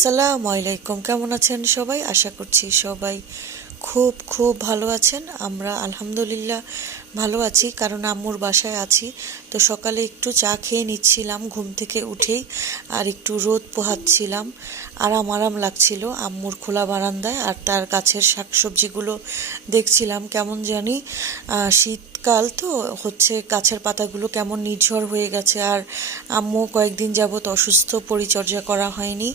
আসসালামু আলাইকুম। কেমন আছেন সবাই? আশা করছি সবাই খুব খুব ভালো আছেন। আমরা আলহামদুলিল্লাহ ভালো আছি, কারণ আম্মুর বাসায় আছি। তো সকালে একটু চা খেয়ে নিচ্ছিলাম ঘুম থেকে উঠেই, আর একটু রোদ পোহাচ্ছিলাম। আরাম আরাম লাগছিল আম্মুর খোলা বারান্দায়, আর তার গাছের শাকসবজিগুলো দেখছিলাম। কেমন জানি শীতকাল তো হচ্ছে, গাছের পাতাগুলো কেমন নির্ঝর হয়ে গেছে, আর আম্মু কয়েকদিন যাবৎ অসুস্থ, পরিচর্যা করা হয়নি।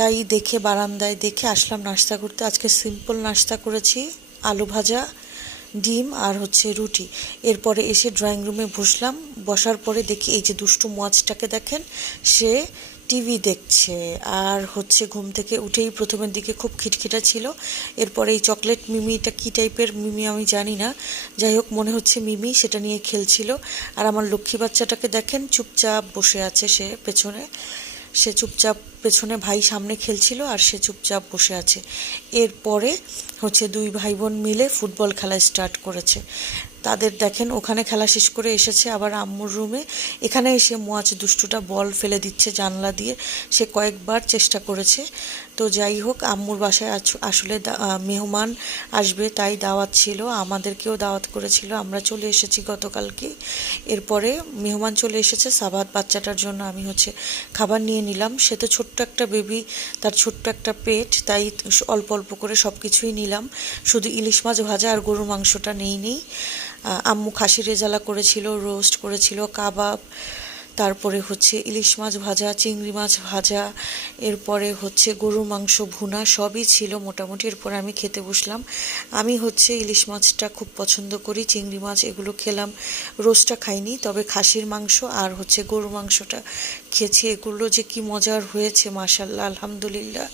তাই দেখে বারান্দায় দেখে আসলাম নাস্তা করতে। আজকে সিম্পল নাস্তা করেছি, আলু ভাজা, ডিম আর হচ্ছে রুটি। এরপরে এসে ড্রয়িং রুমে বসলাম। বসার পরে দেখি এই যে দুষ্টু মাছটাকে দেখেন, সে টিভি দেখছে। আর হচ্ছে ঘুম থেকে উঠেই প্রথমের দিকে খুব খিটখিটা ছিল, এরপরে এই চকলেট মিমিটা কী টাইপের মিমি আমি জানি না, যাই হোক মনে হচ্ছে মিমি, সেটা নিয়ে খেলছিল। আর আমার লক্ষ্মী বাচ্চাটাকে দেখেন, চুপচাপ বসে আছে সে পেছনে। সে চুপচাপ পেছনে, ভাই সামনে খেলছিল আর সে চুপচাপ বসে আছে। এরপরে হচ্ছে দুই ভাই বোন মিলে ফুটবল খেলা স্টার্ট করেছে। তাদের দেখেন ওখানে খেলা শেষ করে এসেছে আবার আম্মুর রুমে। এখানে এসে মোয়াজ দুষ্টুটা বল ফেলে দিচ্ছে জানলা দিয়ে। সে কয়েকবার চেষ্টা করেছে। তো যাই হোক, আম্মুর বাসায় আসলে মেহমান আসবে, তাই দাওয়াত ছিল, আমাদেরকেও দাওয়াত করেছিল। আমরা চলে এসেছি গতকালকে। এরপরে মেহমান চলে এসেছে, সাবাত বাচ্চাটার জন্য আমি হচ্ছে খাবার নিয়ে নিলাম। সে তো ছোট্ট একটা বেবি, তার ছোট্ট একটা পেট, তাই অল্প অল্প করে সব কিছুই নিলাম। শুধু ইলিশ মাছ ভাজা আর গরুর মাংসটা নেই। আম্মু খাসি রেজালা করেছিল, রোস্ট করেছিল, কাবাব, তারপরে হচ্ছে ইলিশ মাছ ভাজা, চিংড়ি মাছ ভাজা, এরপরে হচ্ছে গরুর মাংস ভুনা, সবই ছিল মোটামুটি। এরপরে আমি খেতে বসলাম। আমি হচ্ছে ইলিশ মাছটা খুব পছন্দ করি, চিংড়ি মাছ এগুলো খেলাম, রোস্টটা খাইনি, তবে খাসির মাংস আর হচ্ছে গরুর মাংসটা খেয়েছি। এগুলো যে কি মজার হয়েছে, মাশাল্লাহ, আলহামদুলিল্লাহ।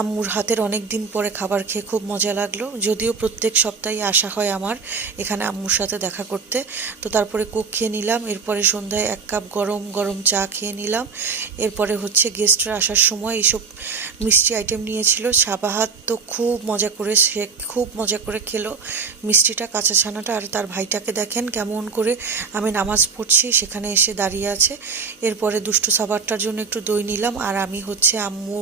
আম্মুর হাতের অনেক দিন পরে খাবার খেয়ে খুব মজা লাগলো। যদিও প্রত্যেক সপ্তাহে আসা হয় আমার এখানে আম্মুর সাথে দেখা করতে। তো তারপরে কোক খেয়ে নিলাম। এরপরে সন্ধ্যায় 1 কাপ গরম গরম চা খেয়ে নিলাম। এরপরে হচ্ছে গেস্টরা আসার সময় এইসব মিষ্টি আইটেম নিয়েছিল। সাবাহাত তো খুব মজা করে, সে খুব মজা করে খেলো মিষ্টিটা, কাঁচা ছানাটা। আর তার ভাইটাকে দেখেন কেমন করে, আমি নামাজ পড়ছি সেখানে এসে দাঁড়িয়ে আছে। এরপরে দুষ্টু সাবারটার জন্য একটু দই নিলাম, আর আমি হচ্ছে আম্মু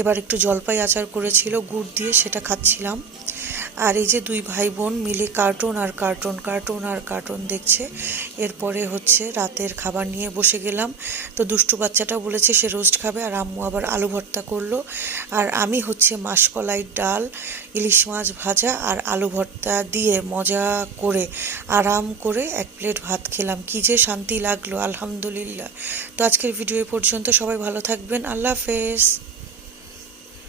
এবার একটু জলপাই আচার করেছিল গুড় দিয়ে, সেটা খাচ্ছিলাম। আর এই যে দুই ভাই বোন মিলে কার্টুন আর কার্টুন, কার্টুন আর কার্টুন দেখছে। এরপরে হচ্ছে রাতের খাবার নিয়ে বসে গেলাম। তো দুষ্টু বাচ্চাটা বলেছে সে রোস্ট খাবে, আর আম্মু আবার আলু ভর্তা করলো। আর আমি হচ্ছে মাসকলাই ডাল, ইলিশ মাছ ভাজা আর আলু ভর্তা দিয়ে মজা করে আরাম করে 1 প্লেট ভাত খেলাম। কী যে শান্তি লাগলো, আলহামদুলিল্লাহ। তো আজকের ভিডিও এ পর্যন্ত। সবাই ভালো থাকবেন, আল্লাহ হাফেজ।